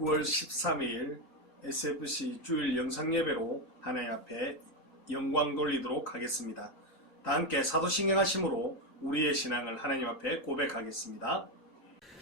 9월 13일 SFC 주일 영상예배로 하나님 앞에 영광 돌리도록 하겠습니다. 다 함께 사도신경하심으로 우리의 신앙을 하나님 앞에 고백하겠습니다.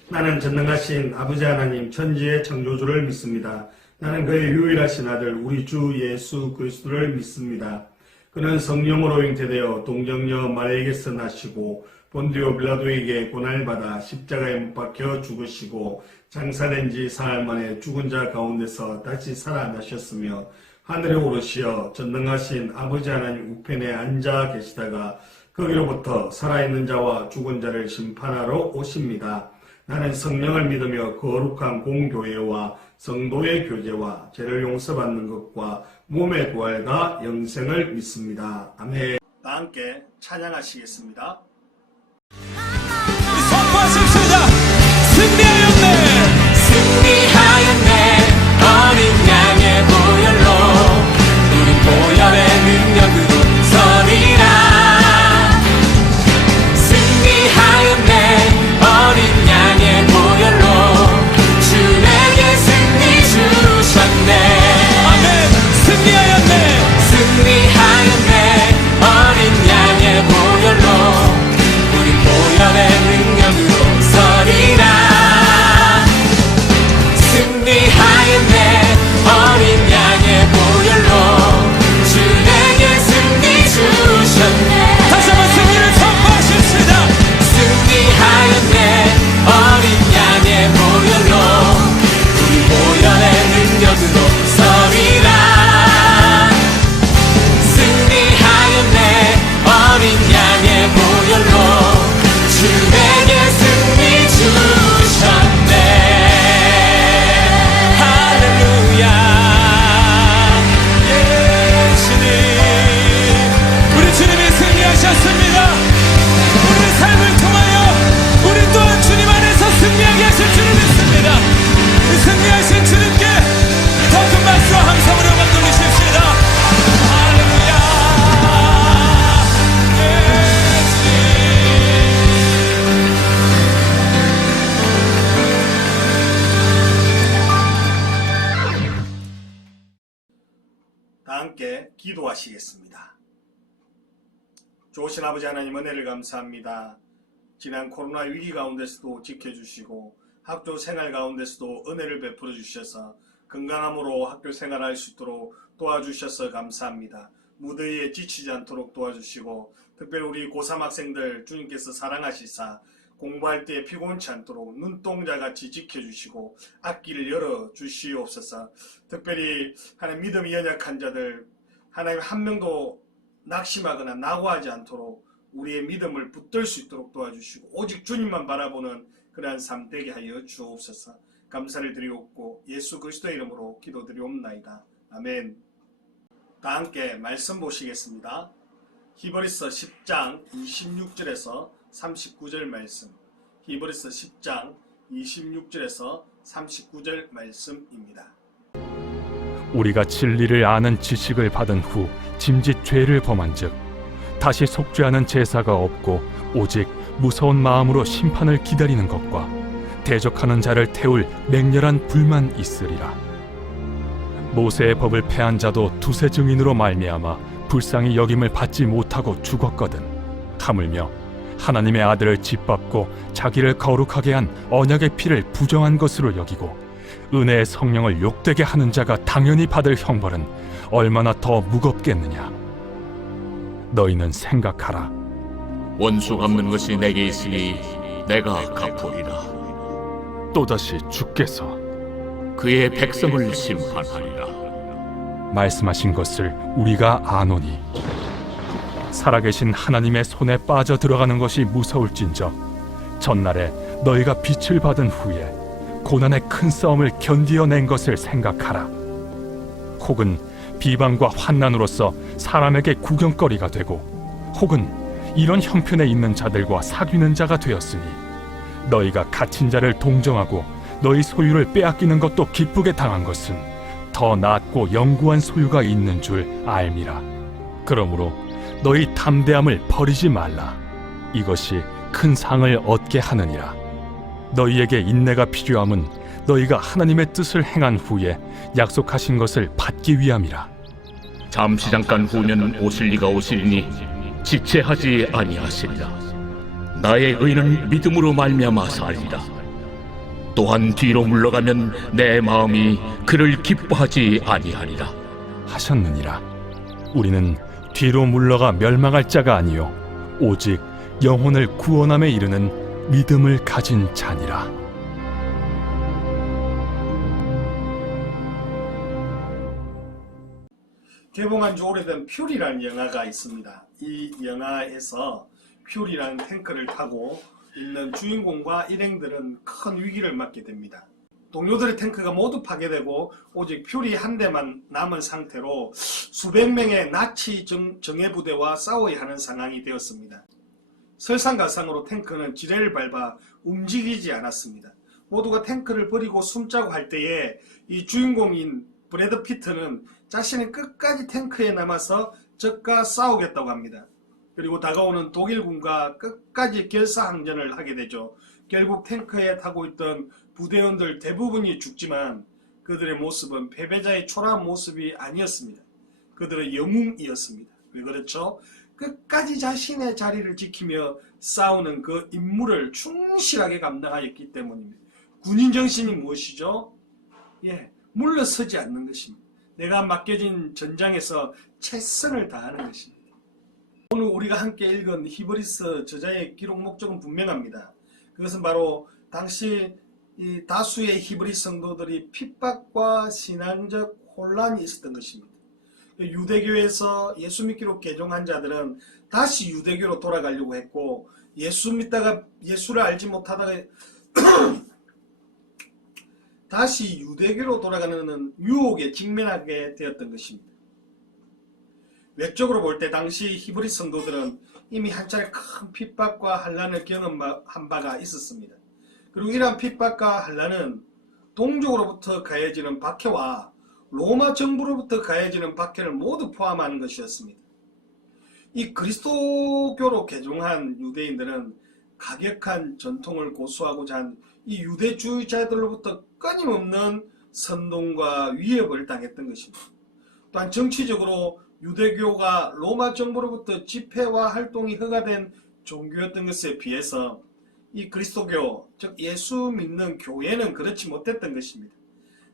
나는 전능하신 아버지 하나님 천지의 창조주를 믿습니다. 나는 그의 유일하신 아들 우리 주 예수 그리스도를 믿습니다. 그는 성령으로 잉태되어 동정녀 마리아에게서 나시고 본디오 빌라도에게 고난을 받아 십자가에 못 박혀 죽으시고 장사된 지 사흘 만에 죽은 자 가운데서 다시 살아나셨으며 하늘에 오르시어 전능하신 아버지 하나님 우편에 앉아 계시다가 거기로부터 살아있는 자와 죽은 자를 심판하러 오십니다. 나는 성령을 믿으며 거룩한 공교회와 성도의 교제와 죄를 용서받는 것과 몸의 부활과 영생을 믿습니다. 아멘. 다 함께 찬양하시겠습니다. 선포하십시다. 승리하였네. 승리하였네. 어린 양의 보혈로 우린 보혈의 능력으로 서리라. 승리하였네. 어린 양의 보혈로 주에게 승리 주셨네. 아멘. 승리하였네. 승리하였네. 어린 양의 보혈로 우린 보혈의 능력으로 서리라. 승리하였네. 어린 양의 보혈로 주에게 승리 주셨네. 다시 한번 승리를 선포하십시다. 승리하였네. 어린 양의 보혈로 우리 보혈의 능력으로 서리라. 승리하였네. 어린 양의 보혈로 주에게 승리 주셨네. 할렐루야. 예, 주님. 우리 주님이 승리하셨습니다. 우리의 삶을 통하여 우리 또한 주님 안에서 승리하게 하실 줄을 믿습니다. 승리하신 주님께 더 큰 박수와 함성으로 감동하십시다. 할렐루야. 예, 다 함께 기도하시겠습니다. 좋으신 아버지 하나님 은혜를 감사합니다. 지난 코로나 위기 가운데서도 지켜주시고 학교 생활 가운데서도 은혜를 베풀어 주셔서 건강함으로 학교 생활할 수 있도록 도와주셔서 감사합니다. 무더위에 지치지 않도록 도와주시고 특별히 우리 고3 학생들 주님께서 사랑하시사 공부할 때 피곤치 않도록 눈동자같이 지켜주시고 앞길을 열어주시옵소서. 특별히 하나님 믿음이 연약한 자들 하나님 한 명도 낙심하거나 낙오하지 않도록 우리의 믿음을 붙들 수 있도록 도와주시고 오직 주님만 바라보는 그러한 삶 되게 하여 주옵소서. 감사를 드리옵고 예수 그리스도의 이름으로 기도드리옵나이다. 아멘. 다 함께 말씀 보시겠습니다. 히브리서 10장 26절에서 39절 말씀. 히브리서 10장 26절에서 39절 말씀입니다. 우리가 진리를 아는 지식을 받은 후 짐짓 죄를 범한즉 다시 속죄하는 제사가 없고 오직 무서운 마음으로 심판을 기다리는 것과 대적하는 자를 태울 맹렬한 불만 있으리라. 모세의 법을 폐한 자도 두세 증인으로 말미암아 불쌍히 여김을 받지 못하고 죽었거든. 하물며 하나님의 아들을 짓밟고 자기를 거룩하게 한 언약의 피를 부정한 것으로 여기고 은혜의 성령을 욕되게 하는 자가 당연히 받을 형벌은 얼마나 더 무겁겠느냐. 너희는 생각하라. 원수 갚는 것이 내게 있으니 내가 갚으리라. 또다시 주께서 그의 백성을 심판하리라. 말씀하신 것을 우리가 아노니 살아계신 하나님의 손에 빠져 들어가는 것이 무서울진저 전날에 너희가 빛을 받은 후에 고난의 큰 싸움을 견디어낸 것을 생각하라. 혹은 비방과 환난으로서 사람에게 구경거리가 되고 혹은 이런 형편에 있는 자들과 사귀는 자가 되었으니 너희가 갇힌 자를 동정하고 너희 소유를 빼앗기는 것도 기쁘게 당한 것은 더 낫고 영구한 소유가 있는 줄 알미라. 그러므로 너희 담대함을 버리지 말라. 이것이 큰 상을 얻게 하느니라. 너희에게 인내가 필요함은 너희가 하나님의 뜻을 행한 후에 약속하신 것을 받기 위함이라. 잠시 잠깐 후면 오실 이가 오시리니 지체하지 아니하시리라. 나의 의는 믿음으로 말미암아 살리라. 또한 뒤로 물러가면 내 마음이 그를 기뻐하지 아니하리라 하셨느니라. 우리는 뒤로 물러가 멸망할 자가 아니요 오직 영혼을 구원함에 이르는 믿음을 가진 자니라. 개봉한 지 오래된 퓨리라는 영화가 있습니다. 이 영화에서 퓨리라는 탱크를 타고 있는 주인공과 일행들은 큰 위기를 맞게 됩니다. 동료들의 탱크가 모두 파괴되고 오직 퓨리 한 대만 남은 상태로 수백 명의 나치 정예부대와 싸워야 하는 상황이 되었습니다. 설상가상으로 탱크는 지뢰를 밟아 움직이지 않았습니다. 모두가 탱크를 버리고 숨자고 할 때에 이 주인공인 브래드 피트는 자신이 끝까지 탱크에 남아서 적과 싸우겠다고 합니다. 그리고 다가오는 독일군과 끝까지 결사항전을 하게 되죠. 결국 탱크에 타고 있던 부대원들 대부분이 죽지만 그들의 모습은 패배자의 초라한 모습이 아니었습니다. 그들은 영웅이었습니다. 왜 그렇죠? 끝까지 자신의 자리를 지키며 싸우는 그 임무를 충실하게 감당하였기 때문입니다. 군인 정신이 무엇이죠? 물러서지 않는 것입니다. 내가 맡겨진 전장에서 최선을 다하는 것입니다. 오늘 우리가 함께 읽은 히브리서 저자의 기록 목적은 분명합니다. 그것은 바로 당시 이 다수의 히브리 성도들이 핍박과 신앙적 혼란이 있었던 것입니다. 유대교에서 예수 믿기로 개종한 자들은 다시 유대교로 돌아가려고 했고, 예수 믿다가 예수를 알지 못하다가 다시 유대교로 돌아가는 유혹에 직면하게 되었던 것입니다. 외적으로 볼 때 당시 히브리 성도들은 이미 한 차례 큰 핍박과 환난을 경험한 바가 있었습니다. 그리고 이러한 핍박과 환난은 동족으로부터 가해지는 박해와 로마 정부로부터 가해지는 박해를 모두 포함하는 것이었습니다. 이 그리스도교로 개종한 유대인들은 가격한 전통을 고수하고자 한 이 유대주의자들로부터 끊임없는 선동과 위협을 당했던 것입니다. 또한 정치적으로 유대교가 로마 정부로부터 집회와 활동이 허가된 종교였던 것에 비해서 이 그리스도교, 즉 예수 믿는 교회는 그렇지 못했던 것입니다.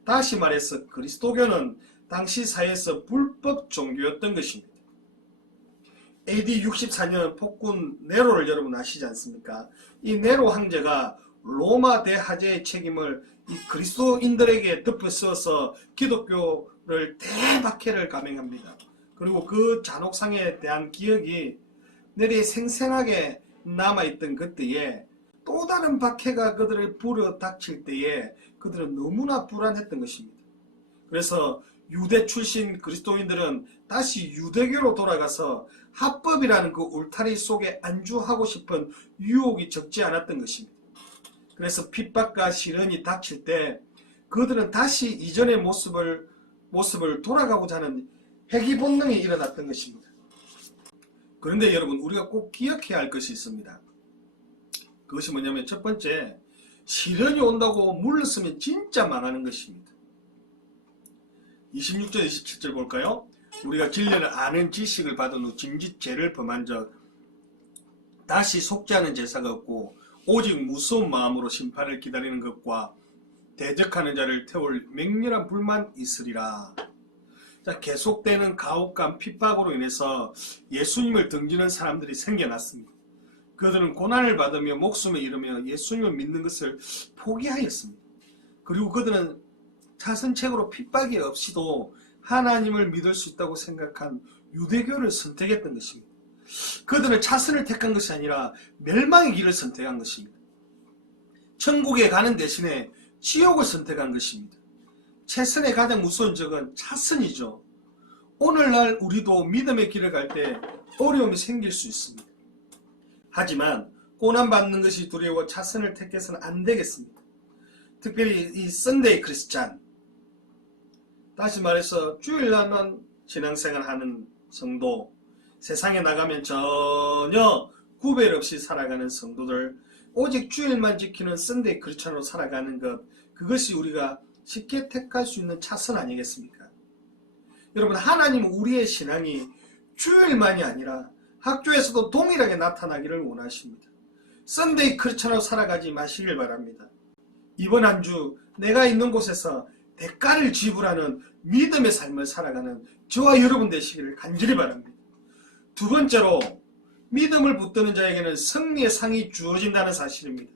다시 말해서 그리스도교는 당시 사회에서 불법 종교였던 것입니다. AD 64년 폭군 네로를 여러분 아시지 않습니까? 이 네로 황제가 로마 대화재의 책임을 이 그리스도인들에게 덮어씌워서 기독교를 대박해를 감행합니다. 그리고 그 잔혹상에 대한 기억이 내리에 생생하게 남아있던 그때에 또 다른 박해가 그들을 불어닥칠 때에 그들은 너무나 불안했던 것입니다. 그래서 유대 출신 그리스도인들은 다시 유대교로 돌아가서 합법이라는 그 울타리 속에 안주하고 싶은 유혹이 적지 않았던 것입니다. 그래서 핍박과 시련이 닥칠 때 그들은 다시 이전의 모습을 돌아가고자 하는 회귀 본능이 일어났던 것입니다. 그런데 여러분, 우리가 꼭 기억해야 할 것이 있습니다. 그것이 뭐냐면, 첫 번째, 시련이 온다고 물러서면 진짜 망하는 것입니다. 26절 27절 볼까요? 우리가 진리를 아는 지식을 받은 후 짐짓 죄를 범한 적 다시 속죄하는 제사가 없고 오직 무서운 마음으로 심판을 기다리는 것과 대적하는 자를 태울 맹렬한 불만 있으리라. 자, 계속되는 가혹한 핍박으로 인해서 예수님을 등지는 사람들이 생겨났습니다. 그들은 고난을 받으며 목숨을 잃으며 예수님을 믿는 것을 포기하였습니다. 그리고 그들은 차선책으로 핍박이 없이도 하나님을 믿을 수 있다고 생각한 유대교를 선택했던 것입니다. 그들은 차선을 택한 것이 아니라 멸망의 길을 선택한 것입니다. 천국에 가는 대신에 지옥을 선택한 것입니다. 최선의 가장 무서운 적은 차선이죠. 오늘날 우리도 믿음의 길을 갈 때 어려움이 생길 수 있습니다. 하지만 고난받는 것이 두려워 차선을 택해서는 안 되겠습니다. 특별히 이 썬데이 크리스찬, 다시 말해서 주일날만 신앙생활하는 성도, 세상에 나가면 전혀 구별 없이 살아가는 성도들, 오직 주일만 지키는 썬데이 크리스찬으로 살아가는 것, 그것이 우리가 쉽게 택할 수 있는 차선 아니겠습니까? 여러분, 하나님은 우리의 신앙이 주일만이 아니라 학교에서도 동일하게 나타나기를 원하십니다. 썬데이 크리스천으로 살아가지 마시길 바랍니다. 이번 한 주 내가 있는 곳에서 대가를 지불하는 믿음의 삶을 살아가는 저와 여러분 되시기를 간절히 바랍니다. 두 번째로, 믿음을 붙드는 자에게는 승리의 상이 주어진다는 사실입니다.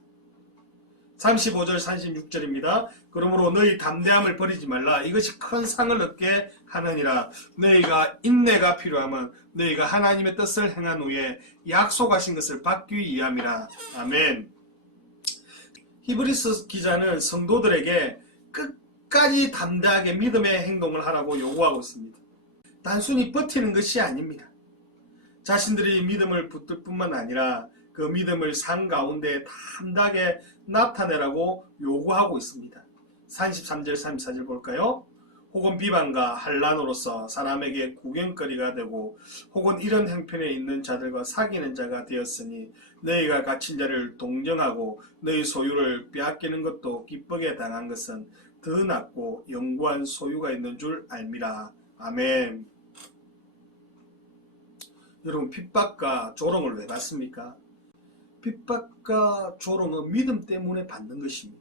35절 36절입니다. 그러므로 너희 담대함을 버리지 말라. 이것이 큰 상을 얻게 하느니라. 너희가 인내가 필요하면 너희가 하나님의 뜻을 행한 후에 약속하신 것을 받기 위함이라. 아멘. 히브리서 기자는 성도들에게 끝까지 담대하게 믿음의 행동을 하라고 요구하고 있습니다. 단순히 버티는 것이 아닙니다. 자신들이 믿음을 붙들 뿐만 아니라 그 믿음을 삶 가운데 담대하게 나타내라고 요구하고 있습니다. 33절 34절 볼까요? 혹은 비방과 환난으로서 사람에게 구경거리가 되고 혹은 이런 형편에 있는 자들과 사귀는 자가 되었으니 너희가 갇힌 자를 동정하고 너희 소유를 빼앗기는 것도 기쁘게 당한 것은 더 낫고 영구한 소유가 있는 줄 알미라. 아멘. 여러분, 핍박과 조롱을 왜 받습니까? 핍박과 조롱은 믿음 때문에 받는 것입니다.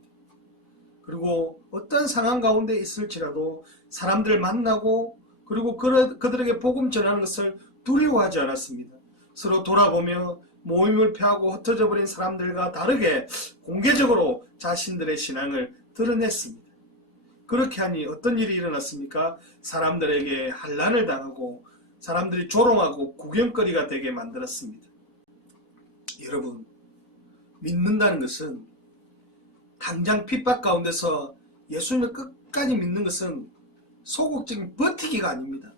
그리고 어떤 상황 가운데 있을지라도 사람들 만나고 그리고 그들에게 복음 전하는 것을 두려워하지 않았습니다. 서로 돌아보며 모임을 펴고 흩어져 버린 사람들과 다르게 공개적으로 자신들의 신앙을 드러냈습니다. 그렇게 하니 어떤 일이 일어났습니까? 사람들에게 환난을 당하고 사람들이 조롱하고 구경거리가 되게 만들었습니다. 여러분, 믿는다는 것은 당장 핍박 가운데서 예수님을 끝까지 믿는 것은 소극적인 버티기가 아닙니다.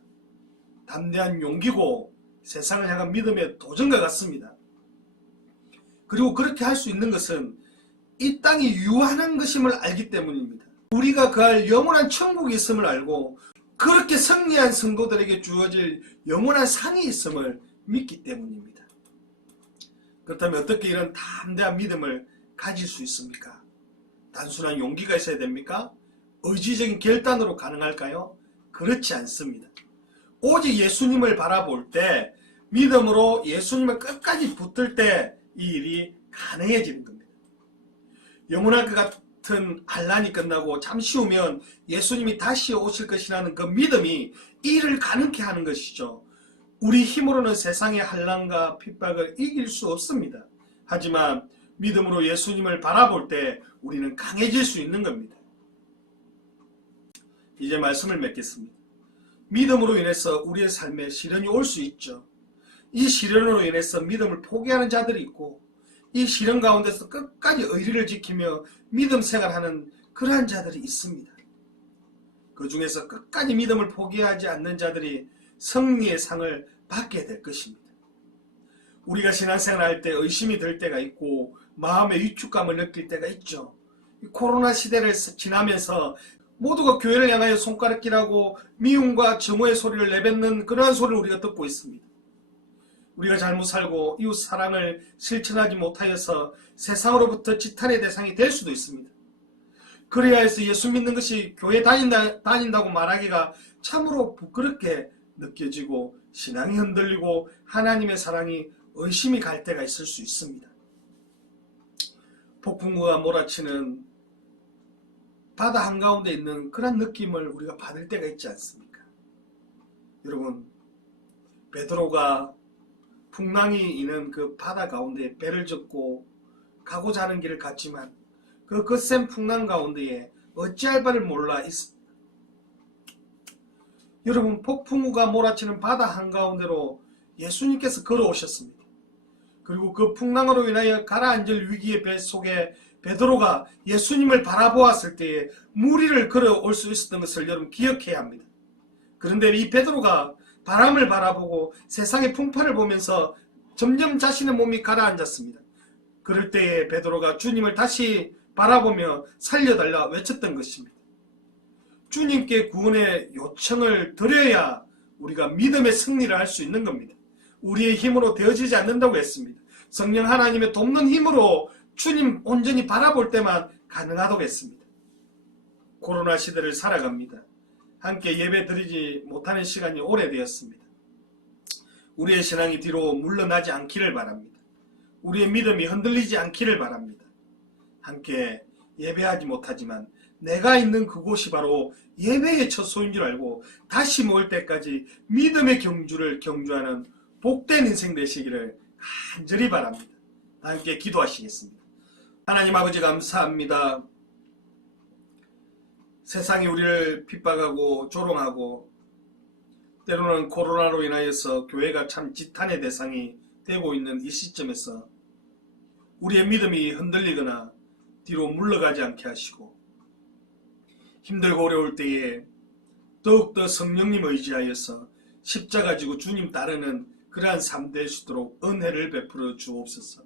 담대한 용기고 세상을 향한 믿음의 도전과 같습니다. 그리고 그렇게 할 수 있는 것은 이 땅이 유한한 것임을 알기 때문입니다. 우리가 그할 영원한 천국이 있음을 알고 그렇게 승리한 성도들에게 주어질 영원한 상이 있음을 믿기 때문입니다. 그렇다면 어떻게 이런 담대한 믿음을 가질 수 있습니까? 단순한 용기가 있어야 됩니까? 의지적인 결단으로 가능할까요? 그렇지 않습니다. 오직 예수님을 바라볼 때, 믿음으로 예수님을 끝까지 붙들 때 이 일이 가능해지는 겁니다. 영원할 것 같은 환난이 끝나고 잠시 후면 예수님이 다시 오실 것이라는 그 믿음이 이 일을 가능케 하는 것이죠. 우리 힘으로는 세상의 환난과 핍박을 이길 수 없습니다. 하지만 믿음으로 예수님을 바라볼 때 우리는 강해질 수 있는 겁니다. 이제 말씀을 맺겠습니다. 믿음으로 인해서 우리의 삶에 시련이 올 수 있죠. 이 시련으로 인해서 믿음을 포기하는 자들이 있고 이 시련 가운데서 끝까지 의리를 지키며 믿음 생활하는 그러한 자들이 있습니다. 그 중에서 끝까지 믿음을 포기하지 않는 자들이 승리의 상을 받게 될 것입니다. 우리가 신앙생활할 때 의심이 들 때가 있고 마음의 위축감을 느낄 때가 있죠. 코로나 시대를 지나면서 모두가 교회를 향하여 손가락질하고 미움과 증오의 소리를 내뱉는 그러한 소리를 우리가 듣고 있습니다. 우리가 잘못 살고 이웃 사랑을 실천하지 못하여서 세상으로부터 지탄의 대상이 될 수도 있습니다. 그래야 해서 예수 믿는 것이 교회 다닌다고 말하기가 참으로 부끄럽게 느껴지고 신앙이 흔들리고 하나님의 사랑이 의심이 갈 때가 있을 수 있습니다. 폭풍우가 몰아치는 바다 한가운데 있는 그런 느낌을 우리가 받을 때가 있지 않습니까? 여러분, 베드로가 풍랑이 있는 그 바다 가운데 배를 젓고 가고자 하는 길을 갔지만 그 거센 풍랑 가운데에 어찌할 바를 몰라 있습니다. 여러분, 폭풍우가 몰아치는 바다 한가운데로 예수님께서 걸어오셨습니다. 그리고 그 풍랑으로 인하여 가라앉을 위기의 배 속에 베드로가 예수님을 바라보았을 때에 무리를 걸어올 수 있었던 것을 여러분 기억해야 합니다. 그런데 이 베드로가 바람을 바라보고 세상의 풍파를 보면서 점점 자신의 몸이 가라앉았습니다. 그럴 때에 베드로가 주님을 다시 바라보며 살려달라 외쳤던 것입니다. 주님께 구원의 요청을 드려야 우리가 믿음의 승리를 할 수 있는 겁니다. 우리의 힘으로 되어지지 않는다고 했습니다. 성령 하나님의 돕는 힘으로 주님 온전히 바라볼 때만 가능하다고 했습니다. 코로나 시대를 살아갑니다. 함께 예배 드리지 못하는 시간이 오래되었습니다. 우리의 신앙이 뒤로 물러나지 않기를 바랍니다. 우리의 믿음이 흔들리지 않기를 바랍니다. 함께 예배하지 못하지만 내가 있는 그곳이 바로 예배의 처소인 줄 알고 다시 모일 때까지 믿음의 경주를 경주하는 복된 인생 되시기를 간절히 바랍니다. 함께 기도하시겠습니다. 하나님 아버지 감사합니다. 세상이 우리를 핍박하고 조롱하고 때로는 코로나로 인하여서 교회가 참 지탄의 대상이 되고 있는 이 시점에서 우리의 믿음이 흔들리거나 뒤로 물러가지 않게 하시고 힘들고 어려울 때에 더욱더 성령님 의지하여서 십자가 지고 주님 따르는 그러한 삶 될 수 있도록 은혜를 베풀어 주옵소서.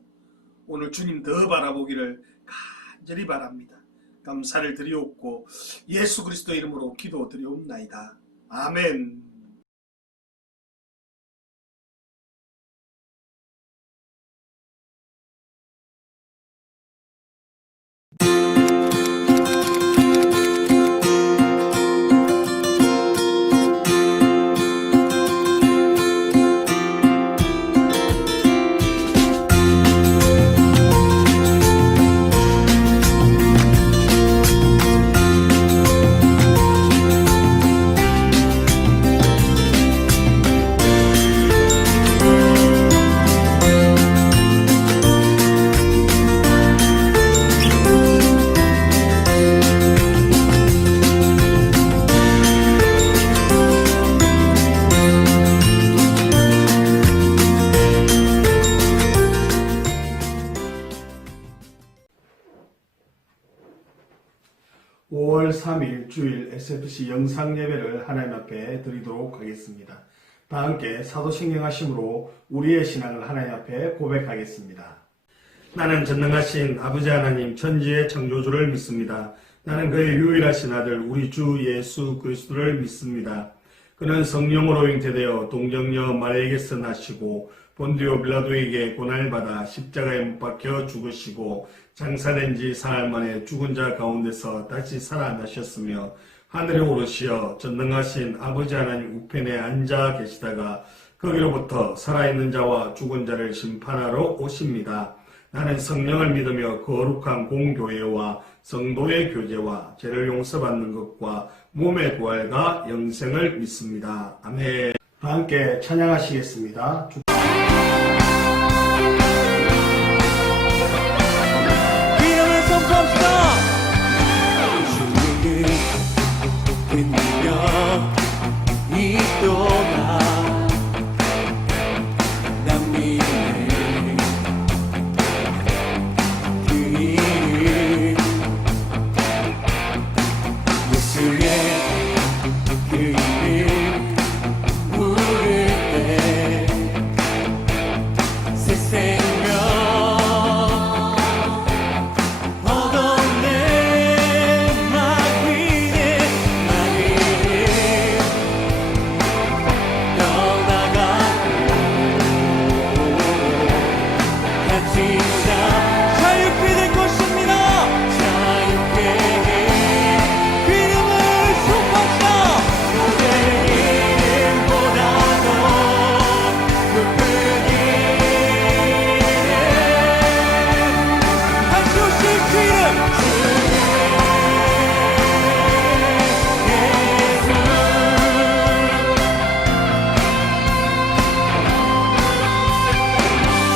오늘 주님 더 바라보기를 간절히 바랍니다. 감사를 드리옵고 예수 그리스도 이름으로 기도드리옵나이다. 아멘. (5월 3일) 주일 SFC 영상 예배를 하나님 앞에 드리도록 하겠습니다. 다 함께 사도신경 하심으로 우리의 신앙을 하나님 앞에 고백하겠습니다. 나는 전능하신 아버지 하나님 천지의 창조주를 믿습니다. 나는 그의 유일하신 아들 우리 주 예수 그리스도를 믿습니다. 그는 성령으로 잉태되어 동정녀 마리아에게서 나시고 본디오 빌라도에게 고난을 받아 십자가에 못 박혀 죽으시고 장사된 지 사흘 만에 죽은 자 가운데서 다시 살아나셨으며 하늘에 오르시어 전능하신 아버지 하나님 우편에 앉아 계시다가 거기로부터 살아있는 자와 죽은 자를 심판하러 오십니다. 나는 성령을 믿으며 거룩한 공교회와 성도의 교제와 죄를 용서받는 것과 몸의 부활과 영생을 믿습니다. 아멘. 함께 찬양하시겠습니다. 이름을 선포합시다. 주님을 흔들려 있도다. 난 믿네 그 이름 예수의 그 이름 부를 때 새 생명 얻어내 마귀의 마귀를 떠나가고 같이 자유케 될 것입니다. 자유케 그 이름을 선포합시다. 모든 이름보다도 높은 이름 다시 오실 그 이름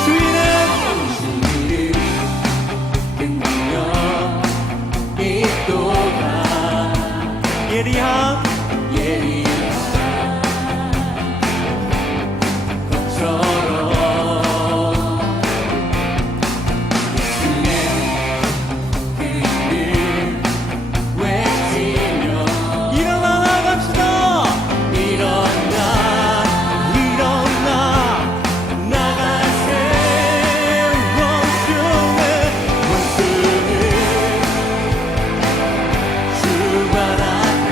주이름 흔들려 있도다. 예리한 것처럼 예수의 그 이름 외치며 일어나 나갑시다. 일어나 나가세 원수는 주 발 앞에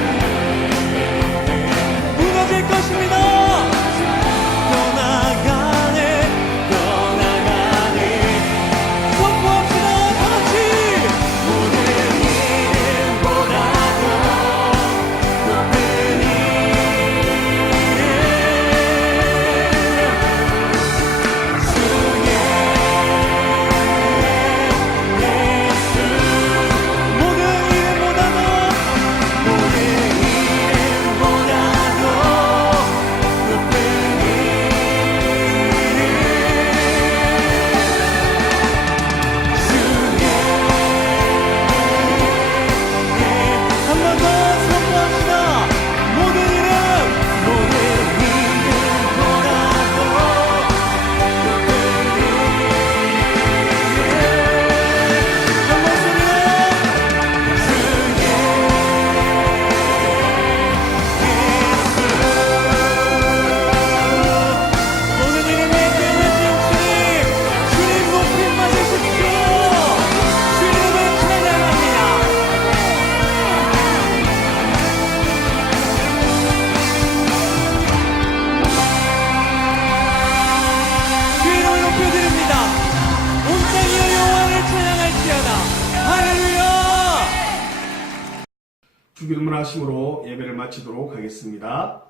주기도문 하심으로 예배를 마치도록 하겠습니다.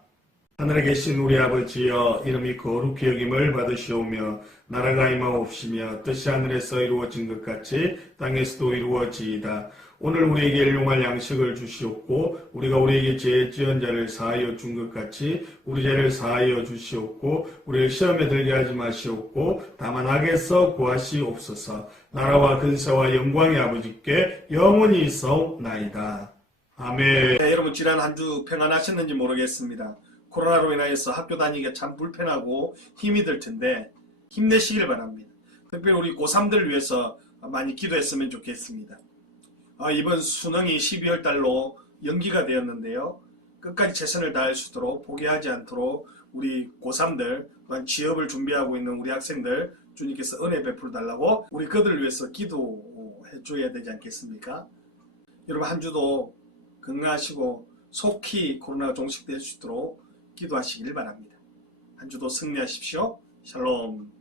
하늘에 계신 우리 아버지여, 이름이 거룩히 여김을 받으시오며 나라가 임하옵시며 뜻이 하늘에서 이루어진 것 같이 땅에서도 이루어지이다. 오늘 우리에게 일용할 양식을 주시옵고 우리가 우리에게 죄 지은 자를 사하여 준 것 같이 우리 죄를 사하여 주시옵고 우리를 시험에 들게 하지 마시옵고 다만 악에서 구하시옵소서. 나라와 근세와 영광의 아버지께 영원히 있사옵나이다. 아멘. 네, 여러분 지난 한 주 평안하셨는지 모르겠습니다. 코로나로 인하여서 학교 다니기가 참 불편하고 힘이 들 텐데 힘내시길 바랍니다. 특별히 우리 고3들 위해서 많이 기도했으면 좋겠습니다. 이번 수능이 12월 달로 연기가 되었는데요. 끝까지 최선을 다할 수 있도록 포기하지 않도록 우리 고3들 또한 취업을 준비하고 있는 우리 학생들 주님께서 은혜 베풀어 달라고 우리 그들을 위해서 기도해 줘야 되지 않겠습니까? 여러분 한 주도 건강하시고 속히 코로나가 종식될 수 있도록 기도하시길 바랍니다. 한 주도 승리하십시오. 샬롬.